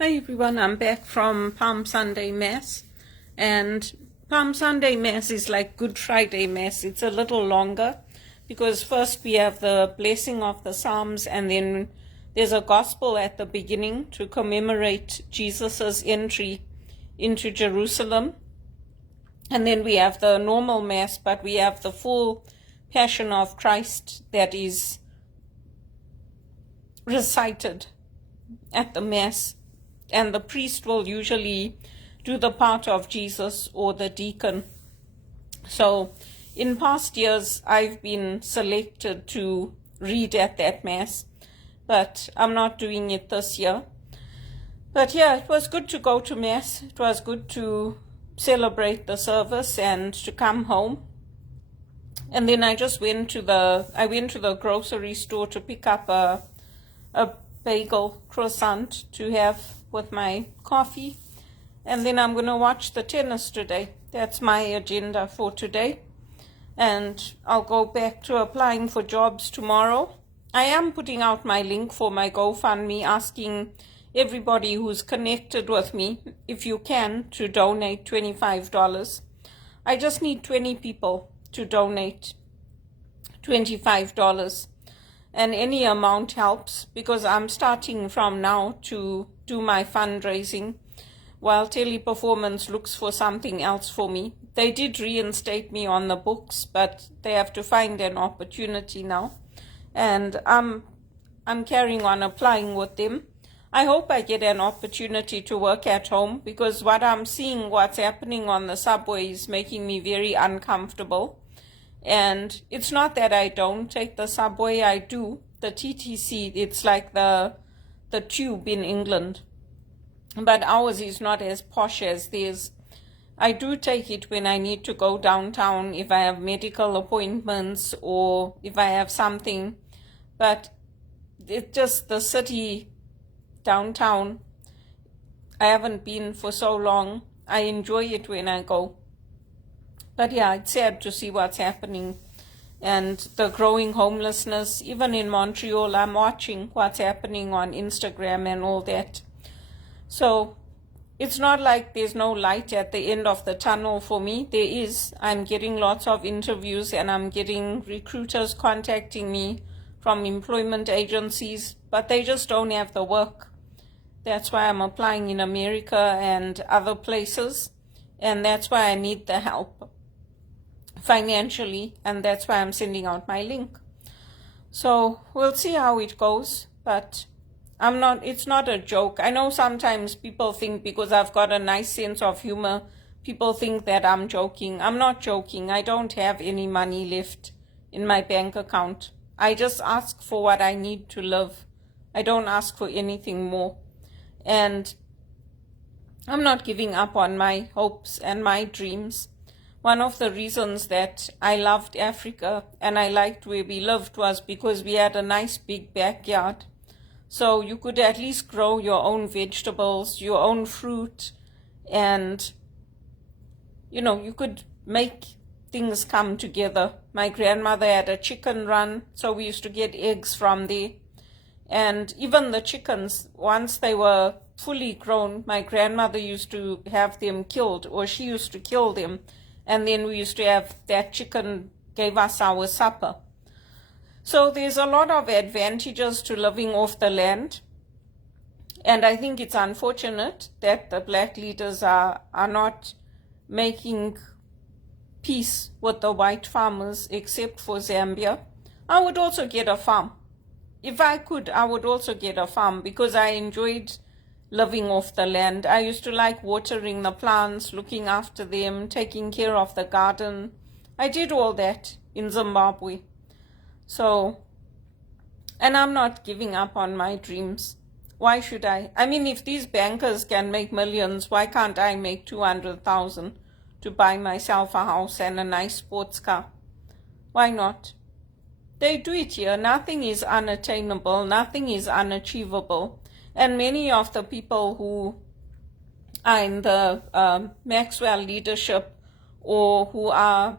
Hi everyone, I'm back from Palm Sunday Mass, and Palm Sunday Mass is like Good Friday Mass. It's a little longer because first we have the blessing of the Psalms, and then there's a gospel at the beginning to commemorate Jesus's entry into Jerusalem. And then we have the normal Mass, but we have the full Passion of Christ that is recited at the Mass. And the priest will usually do the part of Jesus or the deacon. So in past years, I've been selected to read at that Mass, but I'm not doing it this year. But yeah, it was good to go to Mass. It was good to celebrate the service and to come home. And then I just went to the grocery store to pick up a bagel croissant to have with my coffee, and then I'm going to watch the tennis today. That's my agenda for today, and I'll go back to applying for jobs tomorrow. I am putting out my link for my GoFundMe, asking everybody who's connected with me, if you can, to donate $25. I just need 20 people to donate $25. And any amount helps, because I'm starting from now to do my fundraising while Teleperformance looks for something else for me. They did reinstate me on the books, but they have to find an opportunity now. And I'm carrying on applying with them. I hope I get an opportunity to work at home, because what I'm seeing, what's happening on the subway, is making me very uncomfortable. And it's not that I don't take the subway, I do. The TTC, it's like the tube in England. But ours is not as posh as theirs. I do take it when I need to go downtown, if I have medical appointments or if I have something. But it's just the city downtown, I haven't been for so long. I enjoy it when I go. But yeah, it's sad to see what's happening and the growing homelessness. Even in Montreal, I'm watching what's happening on Instagram and all that. So it's not like there's no light at the end of the tunnel for me. There is. I'm getting lots of interviews, and I'm getting recruiters contacting me from employment agencies, but they just don't have the work. That's why I'm applying in America and other places, and that's why I need the help financially, and that's why I'm sending out my link. So we'll see how it goes, but it's not a joke. I know sometimes people think because I've got a nice sense of humor, people think that I'm joking. I'm not joking. I don't have any money left in my bank account. I just ask for what I need to live. I don't ask for anything more. And I'm not giving up on my hopes and my dreams. One of the reasons that I loved Africa and I liked where we lived was because we had a nice big backyard. So you could at least grow your own vegetables, your own fruit, and you could make things come together. My grandmother had a chicken run, so we used to get eggs from there. And even the chickens, once they were fully grown, my grandmother used to have them killed, or she used to kill them. And then we used to have that chicken gave us our supper. So there's a lot of advantages to living off the land. And I think it's unfortunate that the black leaders are not making peace with the white farmers, except for Zambia. I would also get a farm. If I could, I would also get a farm, because I enjoyed living off the land. I used to like watering the plants, looking after them, taking care of the garden. I did all that in Zimbabwe. So, and I'm not giving up on my dreams. Why should I? I mean, if these bankers can make millions, why can't I make 200,000 to buy myself a house and a nice sports car? Why not? They do it here. Nothing is unattainable. Nothing is unachievable. And many of the people who are in the Maxwell leadership, or who are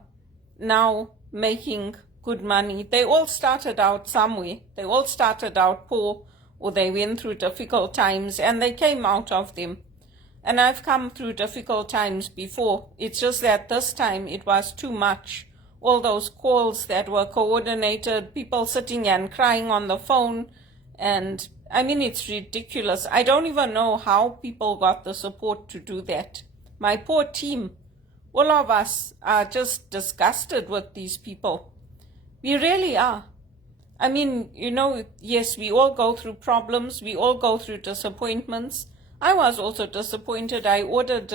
now making good money, they all started out somewhere. They all started out poor, or they went through difficult times and they came out of them. And I've come through difficult times before. It's just that this time it was too much. All those calls that were coordinated, people sitting and crying on the phone. And I mean, it's ridiculous. I don't even know how people got the support to do that. My poor team, all of us are just disgusted with these people. We really are. I mean, yes, we all go through problems. We all go through disappointments. I was also disappointed. I ordered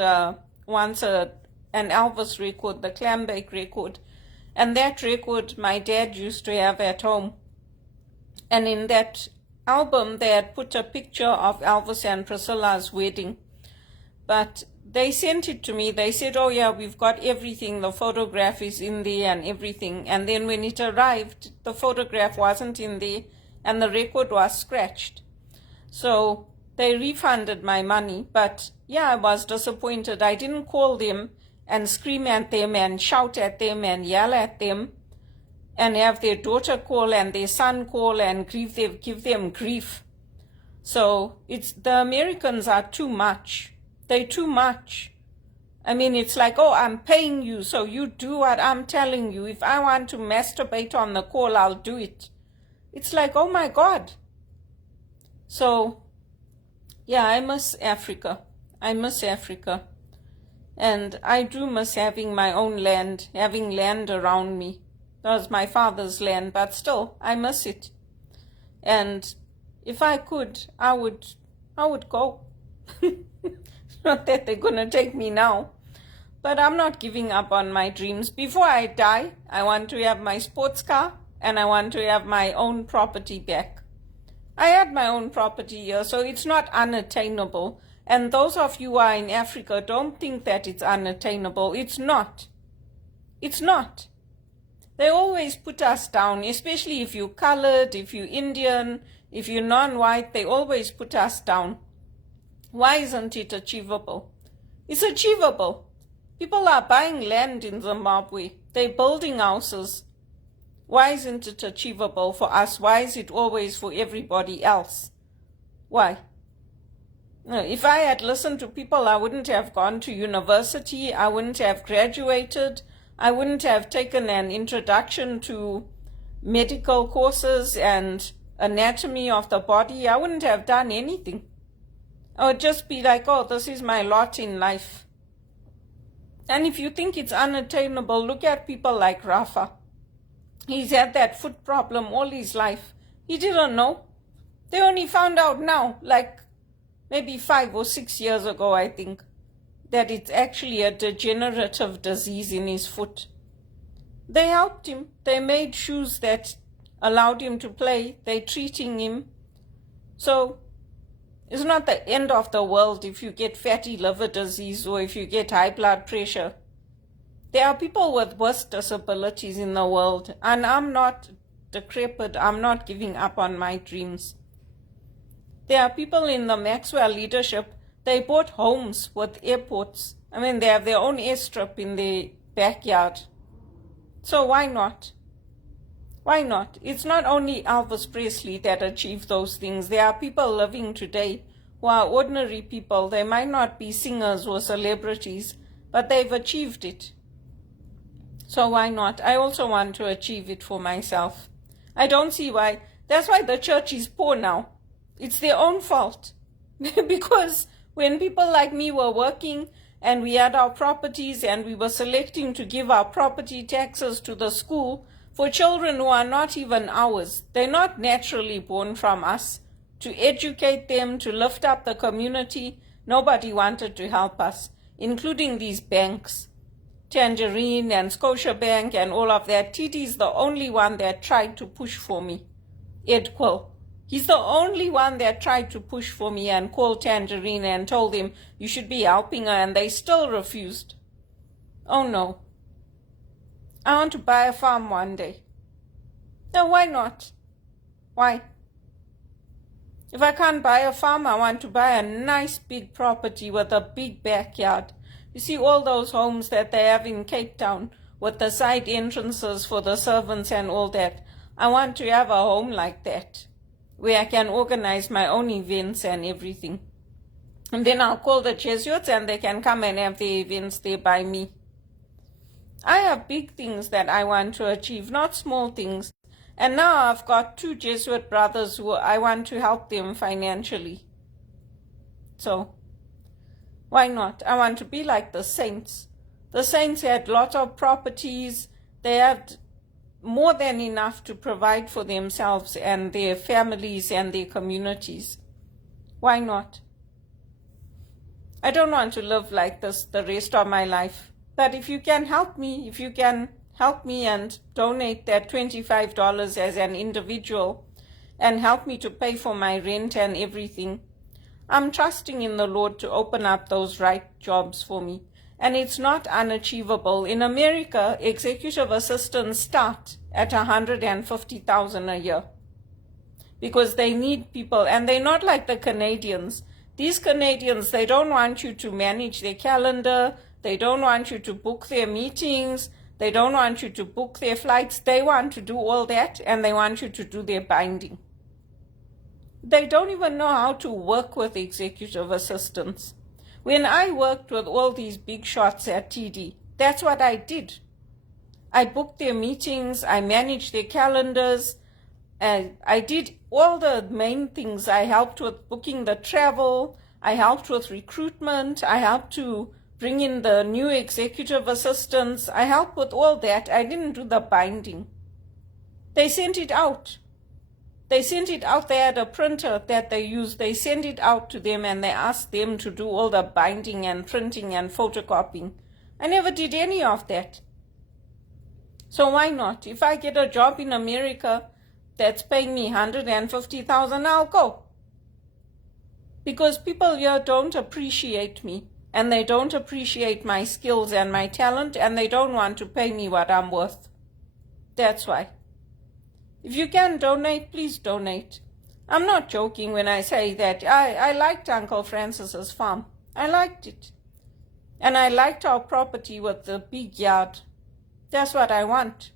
once an Elvis record, the Clambake record. And that record my dad used to have at home. And in that album, they had put a picture of Elvis and Priscilla's wedding. But they sent it to me. They said, oh yeah, we've got everything. The photograph is in there and everything. And then when it arrived, the photograph wasn't in there and the record was scratched. So they refunded my money. But yeah, I was disappointed. I didn't call them and scream at them and shout at them and yell at them and have their daughter call and their son call and give them grief. So the Americans are too much. They're too much. I mean, it's like, oh, I'm paying you, so you do what I'm telling you. If I want to masturbate on the call, I'll do it. It's like, oh my God. So, yeah, I miss Africa. I miss Africa. And I do miss having my own land, having land around me. That was my father's land, but still, I miss it. And if I could, I would go. Not that they're going to take me now, but I'm not giving up on my dreams. Before I die, I want to have my sports car and I want to have my own property back. I had my own property here, so it's not unattainable. And those of you who are in Africa, don't think that it's unattainable. It's not. It's not. They always put us down, especially if you're colored, if you're Indian, if you're non-white, they always put us down. Why isn't it achievable? It's achievable. People are buying land in Zimbabwe. They're building houses. Why isn't it achievable for us? Why is it always for everybody else? Why? If I had listened to people, I wouldn't have gone to university. I wouldn't have graduated. I wouldn't have taken an introduction to medical courses and anatomy of the body. I wouldn't have done anything. I would just be like, oh, this is my lot in life. And if you think it's unattainable, look at people like Rafa. He's had that foot problem all his life. He didn't know. They only found out now, like maybe 5 or 6 years ago, I think, that it's actually a degenerative disease in his foot. They helped him. They made shoes that allowed him to play. They're treating him. So it's not the end of the world if you get fatty liver disease or if you get high blood pressure. There are people with worse disabilities in the world, and I'm not decrepit. I'm not giving up on my dreams. There are people in the Maxwell leadership, they bought homes with airports. I mean, they have their own airstrip in their backyard. So why not? Why not? It's not only Elvis Presley that achieved those things. There are people living today who are ordinary people. They might not be singers or celebrities, but they've achieved it. So why not? I also want to achieve it for myself. I don't see why. That's why the church is poor now. It's their own fault. Because when people like me were working and we had our properties and we were selecting to give our property taxes to the school for children who are not even ours, they're not naturally born from us, to educate them, to lift up the community, nobody wanted to help us, including these banks, Tangerine and Scotiabank and all of that. Titi's the only one that tried to push for me, Ed Quill. He's the only one that tried to push for me and called Tangerine and told him you should be helping her, and they still refused. Oh no. I want to buy a farm one day. No, why not? Why? If I can't buy a farm, I want to buy a nice big property with a big backyard. You see all those homes that they have in Cape Town with the side entrances for the servants and all that. I want to have a home like that, where I can organize my own events and everything. And then I'll call the Jesuits and they can come and have their events there by me. I have big things that I want to achieve, not small things. And now I've got 2 Jesuit brothers who I want to help them financially. So, why not? I want to be like the saints. The saints had lots of properties. They had more than enough to provide for themselves and their families and their communities. Why not? I don't want to live like this the rest of my life. But if you can help me, and donate that $25 as an individual and help me to pay for my rent and everything, I'm trusting in the Lord to open up those right jobs for me. And it's not unachievable. In America, executive assistants start at $150,000 a year because they need people, and they're not like the Canadians. These Canadians, they don't want you to manage their calendar. They don't want you to book their meetings. They don't want you to book their flights. They want to do all that, and they want you to do their binding. They don't even know how to work with executive assistants. When I worked with all these big shots at TD, that's what I did. I booked their meetings, I managed their calendars, and I did all the main things. I helped with booking the travel, I helped with recruitment, I helped to bring in the new executive assistants, I helped with all that. I didn't do the binding. They sent it out. They had a printer that they used. They sent it out to them and they asked them to do all the binding and printing and photocopying. I never did any of that. So why not? If I get a job in America that's paying me $150,000, I'll go. Because people here don't appreciate me, and they don't appreciate my skills and my talent, and they don't want to pay me what I'm worth. That's why. If you can donate, please donate. I'm not joking when I say that. I liked Uncle Francis's farm. I liked it. And I liked our property with the big yard. That's what I want.